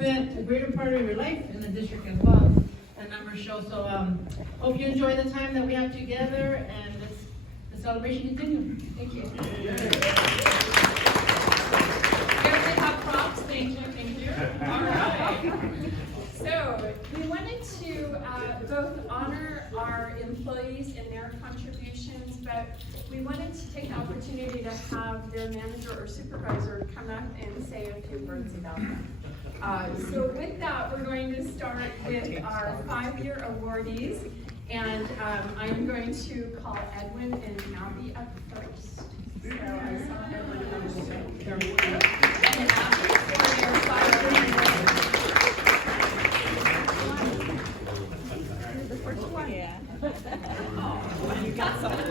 spent a greater part of your life in the district as well. The numbers show. So hope you enjoy the time that we have together, and the celebration continue. Thank you. Everybody have props. Thank you. All right. So we wanted to both honor our employees and their contributions, but we wanted to take the opportunity to have their manager or supervisor come up and say a few words about them. So with that, we're going to start with our 5-year awardees, and I'm going to call Edwin and Abby up first. So I saw Edwin and Abby for their 5-year awards. The first one. Yeah. Oh, you got something.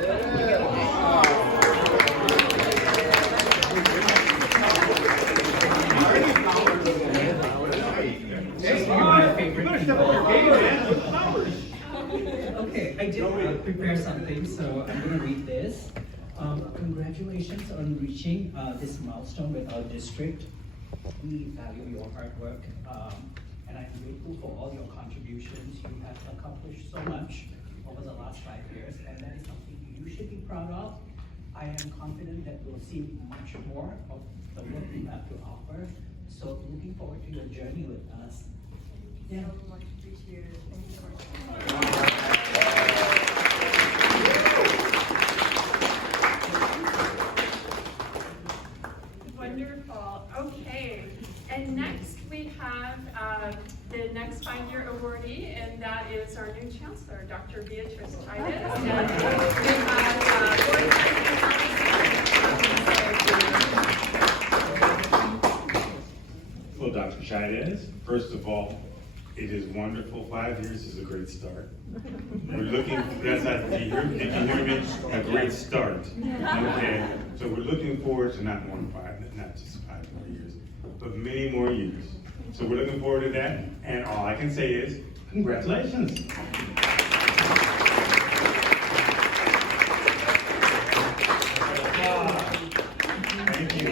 Okay, I did prepare something, so I'm going to read this. Congratulations on reaching this milestone with our district. We value your hard work, and I'm grateful for all your contributions. You have accomplished so much over the last 5 years, and that is something you should be proud of. I am confident that we'll see much more of the work you have to offer. So looking forward to your journey with us. Yeah. Much appreciated. Thank you so much. Wonderful. Okay. And next we have the next 5-year awardee, and that is our new chancellor, Dr. Beatrice Titus. And we have board Well, Dr. Chaidez, first of all, it is wonderful. 5 years is a great start. We're looking, yes, did you hear me? A great start. Okay, so we're looking forward to not just 5 more years, but many more years. So we're looking forward to that, and all I can say is, congratulations. Thank you.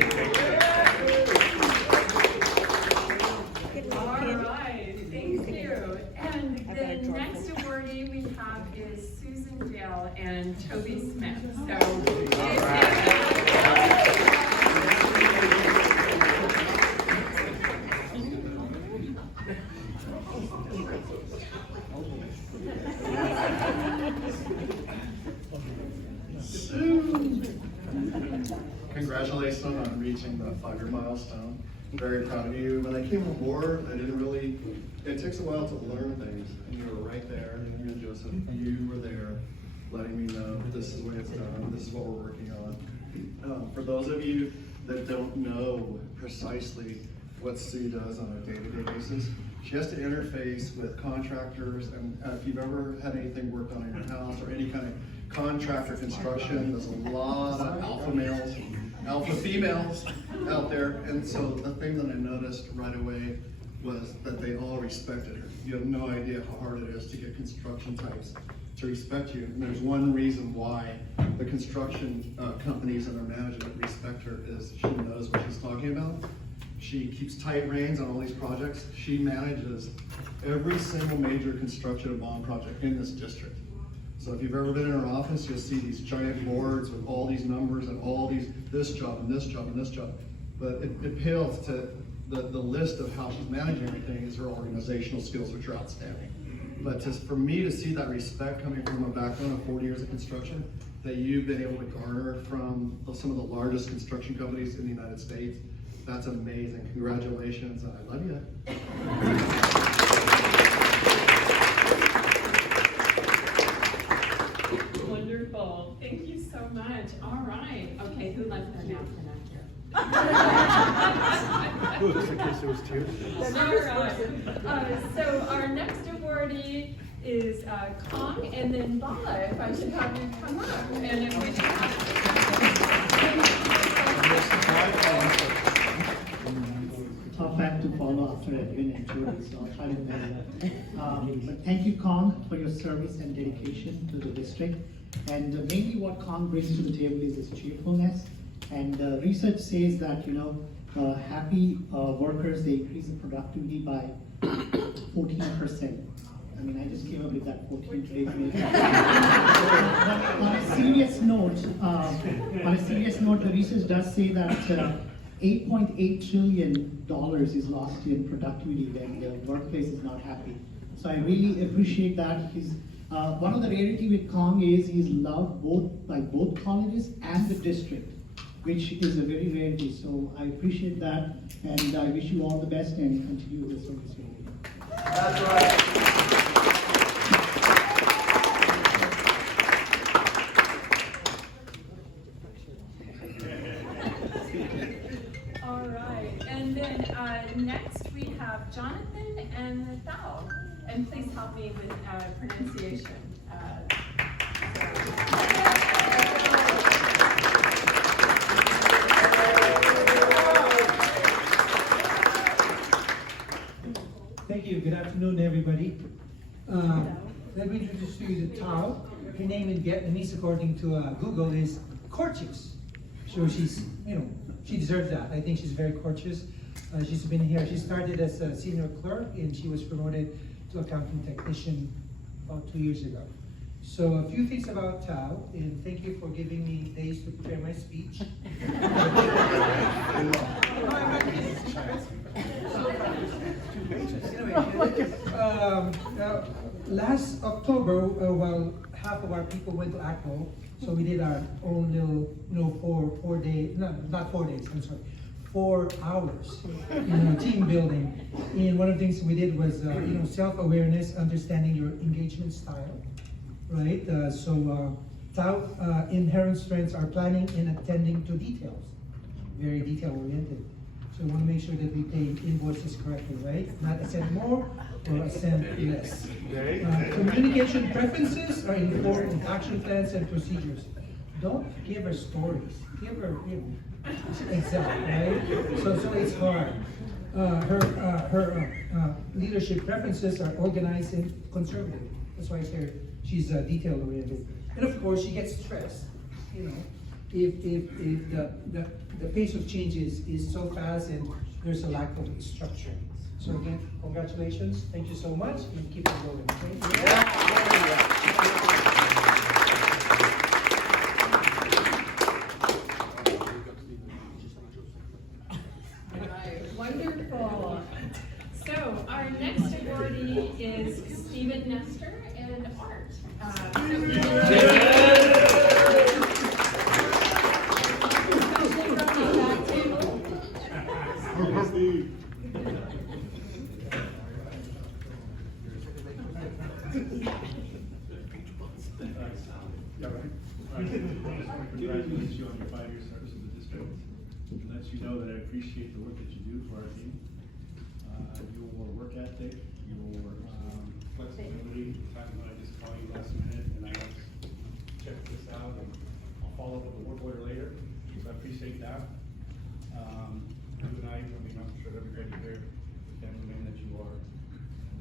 The next awardee we have is Susan Dale and Toby Smith. So, Congratulations on reaching the 5-year milestone. I'm very proud of you. When I came on board, it takes a while to learn things, and you were right there, and you and Joseph, you were there, letting me know this is the way it's done, this is what we're working on. For those of you that don't know precisely what Sue does on a day-to-day basis, she has to interface with contractors, and if you've ever had anything worked on in your house or any kind of contractor construction, there's a lot of alpha males, alpha females out there, and so the thing that I noticed right away was that they all respected her. You have no idea how hard it is to get construction types to respect you, and there's one reason why the construction companies and their management respect her is she knows what she's talking about. She keeps tight reins on all these projects. She manages every single major construction and bond project in this district. So if you've ever been in her office, you'll see these giant boards with all these numbers and all these, this job and this job and this job. But it pales to the list of how she's managing everything is her organizational skills, which are outstanding. But for me to see that respect coming from a background of 40 years of construction, that you've been able to garner from some of the largest construction companies in the United States, that's amazing. Congratulations, and I love you. wonderful. Thank you so much. All right. Okay, who left their napkin out here? Just in case there was tears. So our next awardee is Kong, and then Bala, if I should have you come up. And if we should Tough act to follow after Edwin and Jody, so I'll try to remember that. But thank you, Kong, for your service and dedication to the district. And mainly what Kong brings to the table is his cheerfulness. And research says that, the happy workers, they increase the productivity by 14%. I mean, I just came up with that 14 today's meeting. On a serious note, the research does say that $8.8 trillion is lost in productivity when the workplace is not happy. So I really appreciate that. One of the rarity with Kong is he's loved by both colleges and the district, which is a very rarity. So I appreciate that, and I wish you all the best and continue the service. That's right. All right, and then next we have Jonathan and Thao. And please help me with pronunciation. Thank you. Good afternoon, everybody. Let me introduce you to Tao. Her name in Vietnamese, according to Google, is courteous. So she's, she deserves that. I think she's very courteous. She's been here. She started as a senior clerk, and she was promoted to accounting technician about 2 years ago. So a few things about Tao, and thank you for giving me days to prepare my speech. Last October, well, half of our people went to ACO, so we did our own little, 4 days, no, not 4 days, I'm sorry, 4 hours, team building. And one of the things we did was, self-awareness, understanding your engagement style, right? Tao inherent strengths are planning and attending to details, very detail-oriented. So we want to make sure that we pay invoices correctly, right? Not a cent more or a cent less. Communication preferences are informed in action plans and procedures. Don't give her stories. Give her Excel, right? So it's hard. Her leadership preferences are organized and conservative. That's why she's detail-oriented. And of course, she gets stressed. If the pace of change is so fast and there's a lack of structure. So again, congratulations, thank you so much, and keep it going, okay? All right, wonderful. So our next awardee is Stephen Nestor and Art. Congratulations you on your 5-year service in the district. And lets you know that I appreciate the work that you do for our team. Your work ethic, your flexibility. The time when I just call you last minute and I have to check this out and I'll follow up with the work order later. So I appreciate that. You and I mean, I'm sure everybody here, the family man that you are, I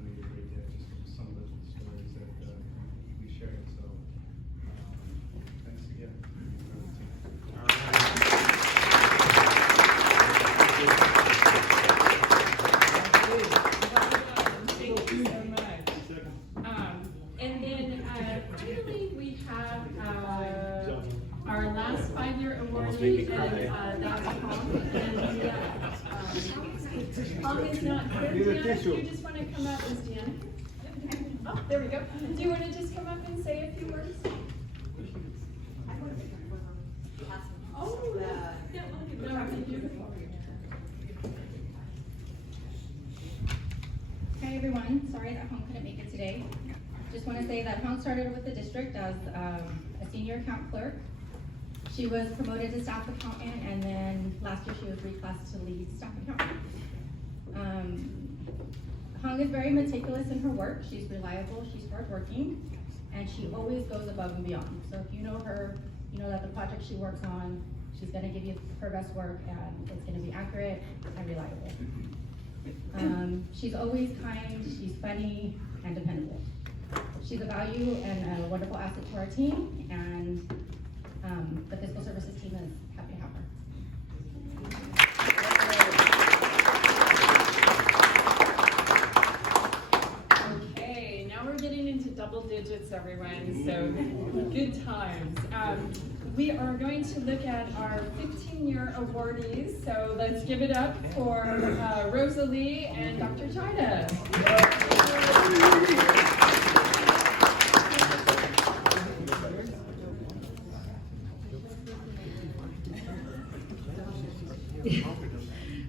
know you're a great dad, just from some of the stories that we shared. So thanks again. Thank you so much. And then finally we have our last 5-year awardee, and that's Kong. And Kong is not here yet. Do you just want to come up, is Deanna? Oh, there we go. Do you want to just come up and say a few words? Oh, yeah, that would be beautiful. Hi everyone, sorry that Hong couldn't make it today. Just want to say that Hong started with the district as a senior account clerk. She was promoted to staff accountant, and then last year she was reclassed to lead staff accountant. Hong is very meticulous in her work. She's reliable, she's hardworking, and she always goes above and beyond. So if you know her, you know that the project she works on, she's going to give you her best work, and it's going to be accurate and reliable. She's always kind, she's funny, and dependable. She's a value and a wonderful asset to our team, and the fiscal services team is happy to have her. double digits, everyone, so good times. We are going to look at our 15-year awardees, so let's give it up for Rosalie and Dr. China.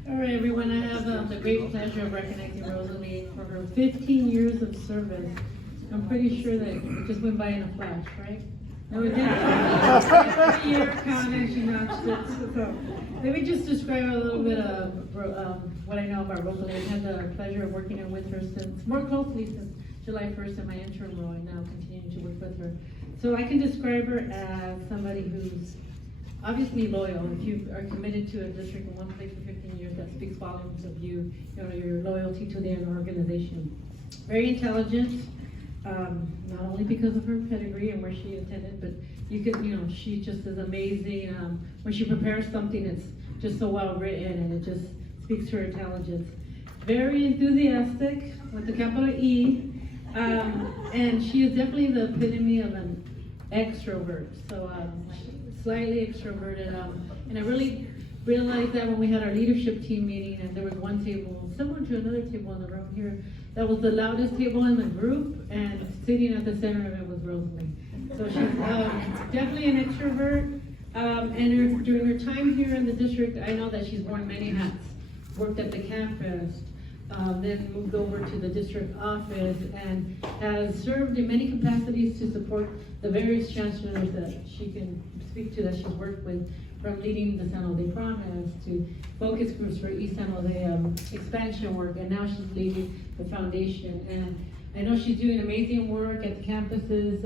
All right, everyone, I have the great pleasure of recognizing Rosalie for her 15 years of service. I'm pretty sure that it just went by in a flash, right? No, it didn't. Every year counted, she notched it. So, let me just describe a little bit of what I know about Rosalie. I've had the pleasure of working with her more closely since July 1st in my interim role, and now continuing to work with her. So I can describe her as somebody who's obviously loyal. If you are committed to a district in one place for 15 years, that speaks volumes of you know, your loyalty to the organization. Very intelligent, not only because of her pedigree and where she attended, but you could, you know, she just is amazing. When she prepares something, it's just so well written and it just speaks to her intelligence. Very enthusiastic with the capital E, and she is definitely the epitome of an extrovert. So slightly extroverted, and I really realized that when we had our leadership team meeting, and there was one table similar to another table in the room here that was the loudest table in the group, and sitting at the center of it was Rosalie. So she's definitely an extrovert, and during her time here in the district, I know that she's worn many hats. Worked at the campus, then moved over to the district office, and has served in many capacities to support the various chancellors that she can speak to that she's worked with, from leading the San Jose Promise to focus groups for East San Jose expansion work, and now she's leading the foundation. And I know she's doing amazing work at the campuses,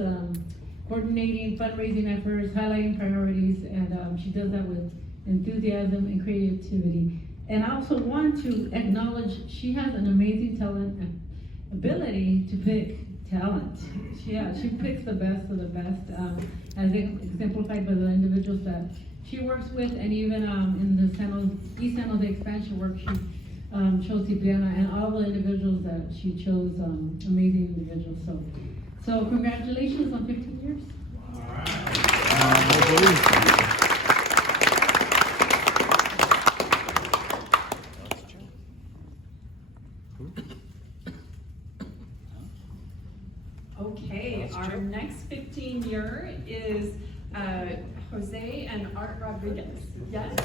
coordinating fundraising efforts, highlighting priorities, and she does that with enthusiasm and creativity. And I also want to acknowledge she has an amazing talent and ability to pick talent. She picks the best of the best, as exemplified by the individuals that she works with, and even in the East San Jose expansion work, she chose Cipriana, and all the individuals that she chose, amazing individuals. So congratulations on 15 years. Okay, our next 15-year is Jose and Art Rodriguez. Yes?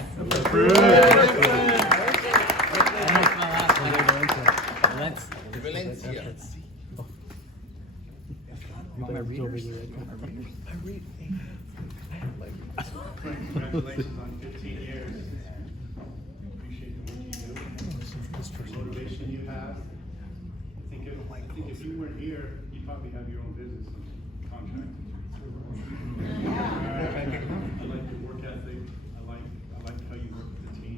Congratulations on 15 years. We appreciate the work you do, the motivation you have. I think if you weren't here, you'd probably have your own business and contract. I like your work ethic. I like how you work with the team.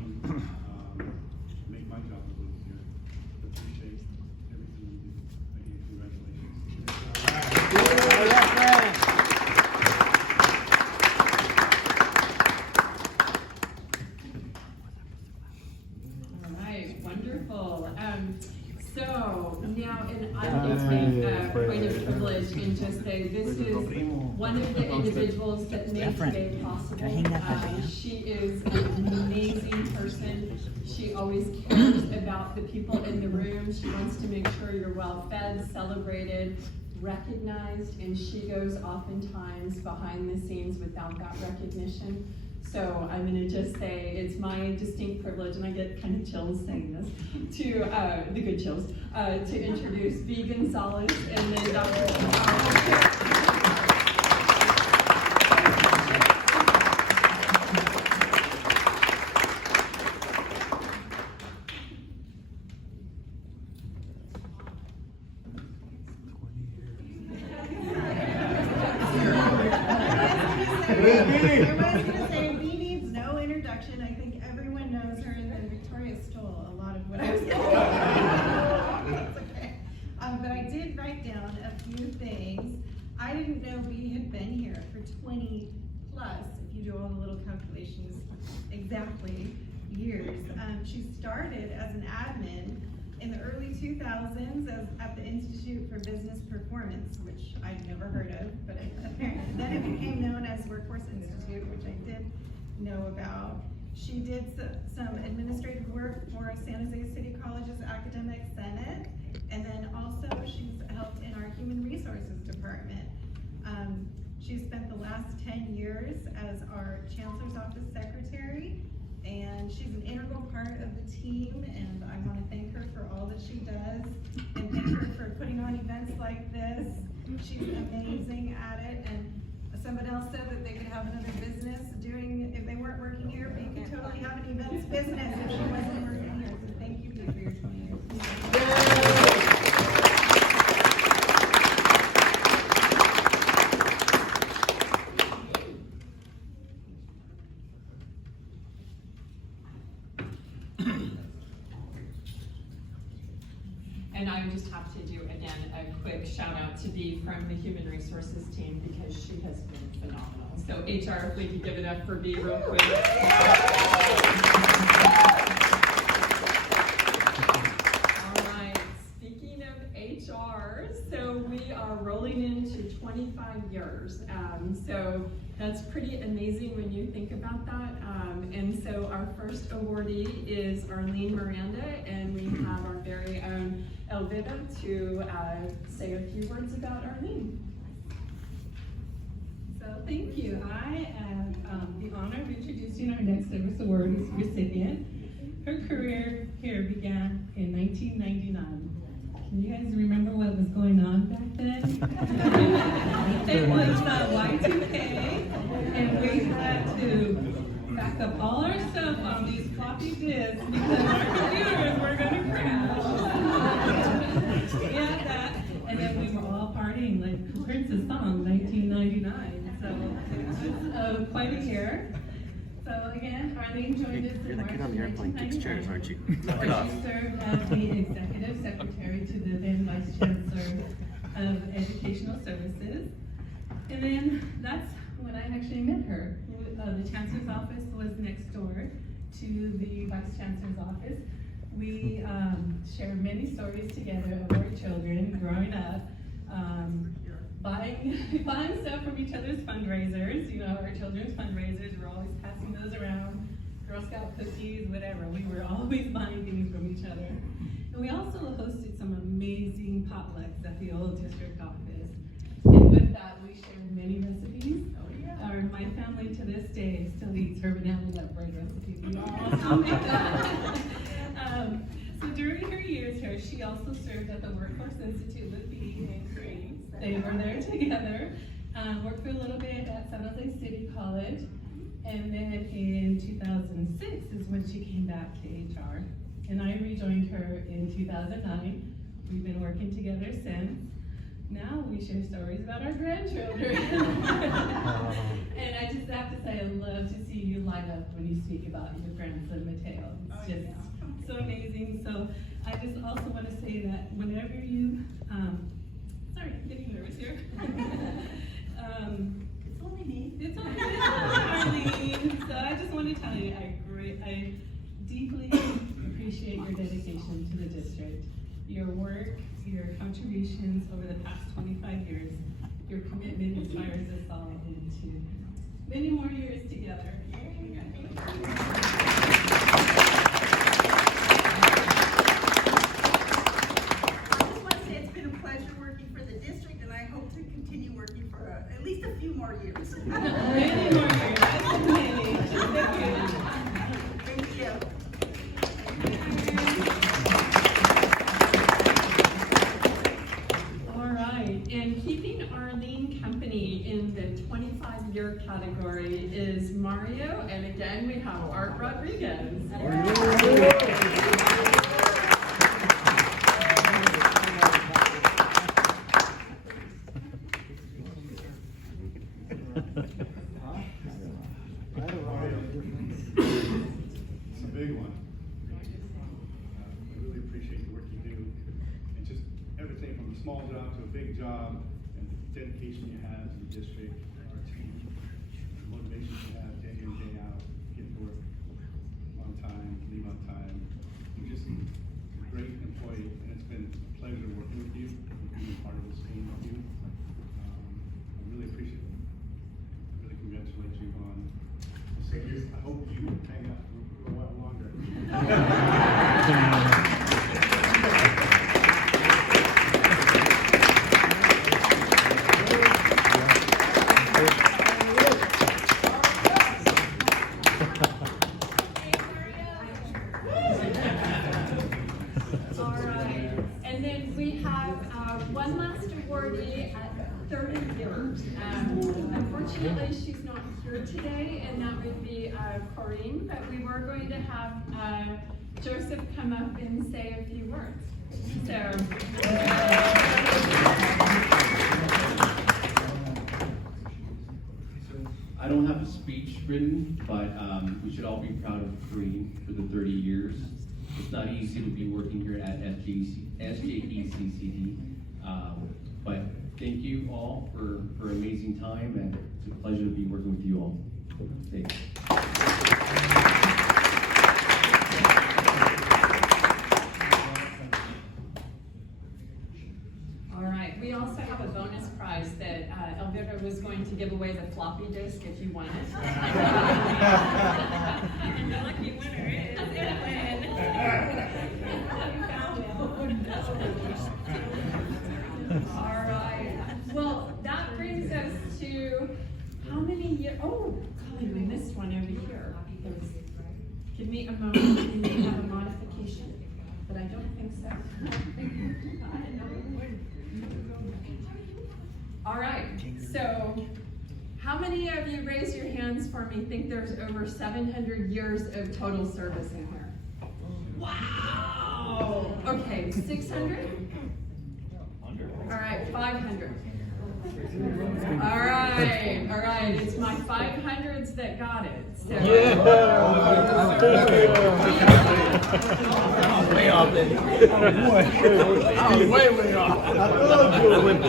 Make my job a little easier. Appreciate everything you do. Again, congratulations. All right, wonderful. So now, and I'm going to take a point of privilege and just say this is one of the individuals that made today possible. She is an amazing person. She always cares about the people in the room. She wants to make sure you're well fed, celebrated, recognized, and she goes oftentimes behind the scenes without that recognition. So I'm going to just say it's my distinct privilege, and I get kind of chills saying this, to the good chills, to introduce V. Gonzalez and then Dr. Everybody's gonna say V needs no introduction. I think everyone knows her, and then Victoria stole a lot of what I was going to say. That's okay. But I did write down a few things. I didn't know V had been here for 20 plus, if you do all the little calculations, exactly years. She started as an admin in the early 2000s. 2000s at the Institute for Business Performance, which I'd never heard of, but apparently then it became known as Workforce Institute, which I did know about. She did some administrative work for San Jose City College's Academic Senate, and then also she's helped in our Human Resources Department. She spent the last 10 years as our Chancellor's Office Secretary, and she's an integral part of the team, and I want to thank her for all that she does, and thank her for putting on events like this. She's amazing at it, and someone else said that they could have another business doing, if they weren't working here, but you could totally have an events business if she wasn't working here, so thank you for your 20 years. And I would just have to do, again, a quick shout out to Bea from the Human Resources team because she has been phenomenal. So HR, if we could give it up for Bea real quick. All right, speaking of HR, so we are rolling into 25 years. So that's pretty amazing when you think about that. And so our first awardee is Arlene Miranda, and we have our very own Elvira to say a few words about Arlene. So thank you. I have the honor of introducing our next service award recipient. Her career here began in 1999. Can you guys remember what was going on back then? It was Y2K, and we had to back up all our stuff on these floppy disks because our computers were going to crash. Yeah, that. And then we were all partying like Prince's song, 1999. So it was quite a year. So again, Arlene joined us in March of 1999. aren't you? She served as the executive secretary to the then Vice Chancellor of Educational Services. And then that's when I actually met her. The Chancellor's office was next door to the Vice Chancellor's office. We shared many stories together of our children growing up, buying stuff from each other's fundraisers. You know, our children's fundraisers, we're always passing those around, Girl Scout cookies, whatever. We were always buying things from each other. And we also hosted some amazing potlucks at the old district office. And with that, we shared many recipes. My family to this day still eats her banana nut bread recipe. We all still make that. So during her years here, she also served at the Workforce Institute with Bea and Crane. They were there together. Worked for a little bit at San Jose City College. And then in 2006 is when she came back to HR. And I rejoined her in 2009. We've been working together since. Now we share stories about our grandchildren. And I just have to say, I love to see you light up when you speak about your grandson, Mateo. It's just so amazing. So I just also want to say that whenever you, sorry, I'm getting nervous here. It's only me. It's only Arlene. So I just want to tell you, I deeply appreciate your dedication to the district, your work, your contributions over the past 25 years. Your commitment inspires us all into many more years together. I just want to say it's been a pleasure working for the district, and I hope to continue working for at least a few more years. Many more years. Thank you. And keeping Arlene company in the 25-year category is Mario, and again we have Art Rodriguez. It's a big one. I really appreciate the work you do, and just everything from a small job to a big job, and the dedication you have to the district, our team, the motivation you have day in, day out, get to work on time, leave on time. You're just a great employee, and it's been we have one last awardee at 30 years. Unfortunately, she's not here today, and that would be Corinne, but we were going to have Joseph come up and say a few words. So. I don't have a speech written, but we should all be proud of Corinne for the 30 years. It's not easy to be working here at SJECCD, but thank you all for an amazing time, and it's a pleasure to be working with you all. Thanks. All right, we also have a bonus prize that Elvira was going to give away the floppy disk if you want it. And the lucky winner is Evelyn. All right, well, that brings us to how many years? Oh, golly, we missed one over here. Give me a moment, we may have a modification, but I don't think so. All right, so how many of you, raise your hands for me, think there's over 700 years of total service in here? Wow! Okay, 600? All right, 500. All right, it's my 500s that got it. So. Way off there. Way off. I told you it would be.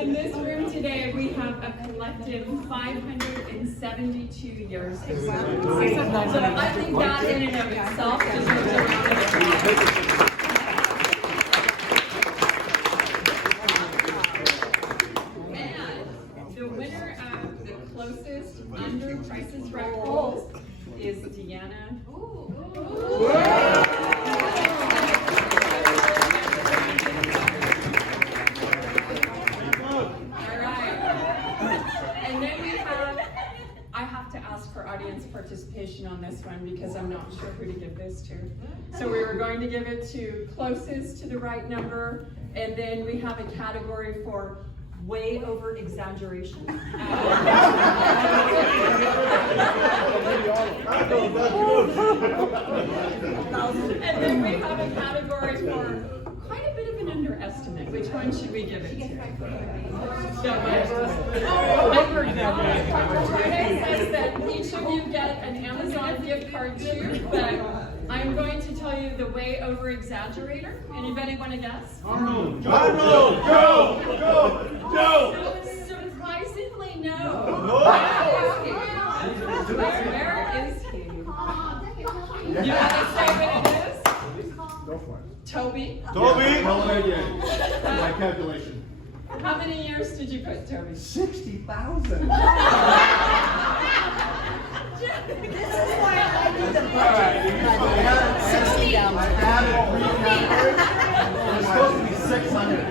In this room today, we have a collective 572 years of service. So I think that in and of itself deserves a round of applause. Under Price's Right polls is Deanna. Alright. And then we have, I have to ask for audience participation on this one because I'm not sure who to give this to. So we were going to give it to closest to the right number, and then we have a category for way over exaggeration. And then we have a category for quite a bit of an underestimate. Which one should we give it to? Over exaggeration. Friday says that each of you get an Amazon gift card too, but I'm going to tell you the way over exaggerator. Anybody want to guess? Arnold! Surprisingly, no. Where is he? You want to say what it is? Go for it. Toby. Roll it again. My calculation. How many years did you put, Toby? 60,000. This is why I do the budget. 60 down. I added 3 numbers. It's supposed to be 600.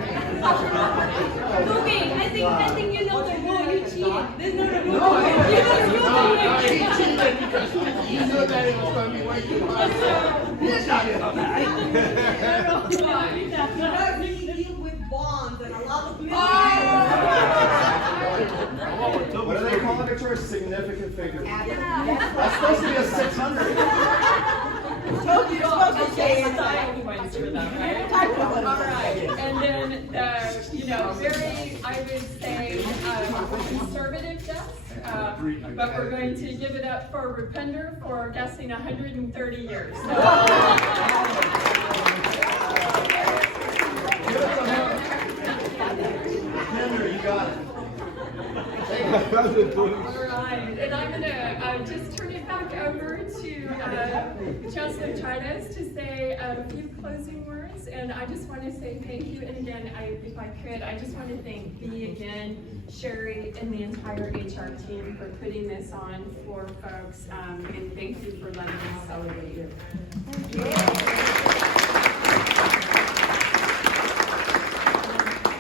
Ruby, I think you know the rule. You cheated. There's no rule. No, he cheated because he knew that it was going to be way too much. He's not in on that. We deal with bonds and a lot of What do they call it, Victoria? Significant figure. That's supposed to be a 600. Told you you're supposed to say it. Points for that, right? All right, and then, very, I would say, conservative guess, but we're going to give it up for Rupinder for guessing 130 years. So. Henry, you got it. Alright, and I'm gonna just turn it back over to Chancellor Chidas to say a few closing words, and I just want to say thank you, and again, if I could, I just want to thank Bea again, Sherry, and the entire HR team for putting this on for folks, and thank you for letting us celebrate you.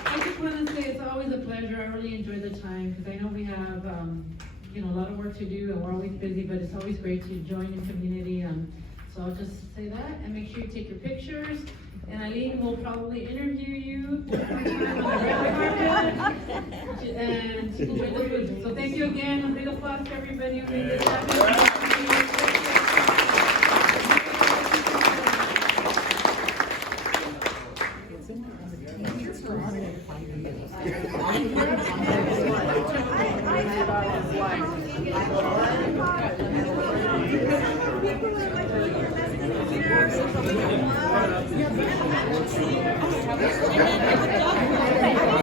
I just want to say it's always a pleasure. I really enjoy the time because I know we have you know, a lot of work to do, and we're always busy, but it's always great to join the community. So I'll just say that, and make sure you take your pictures. And Eileen will probably interview you sometime on the red carpet, and enjoy the food. So thank you again, a big applause to everybody who made this happen. Yeah.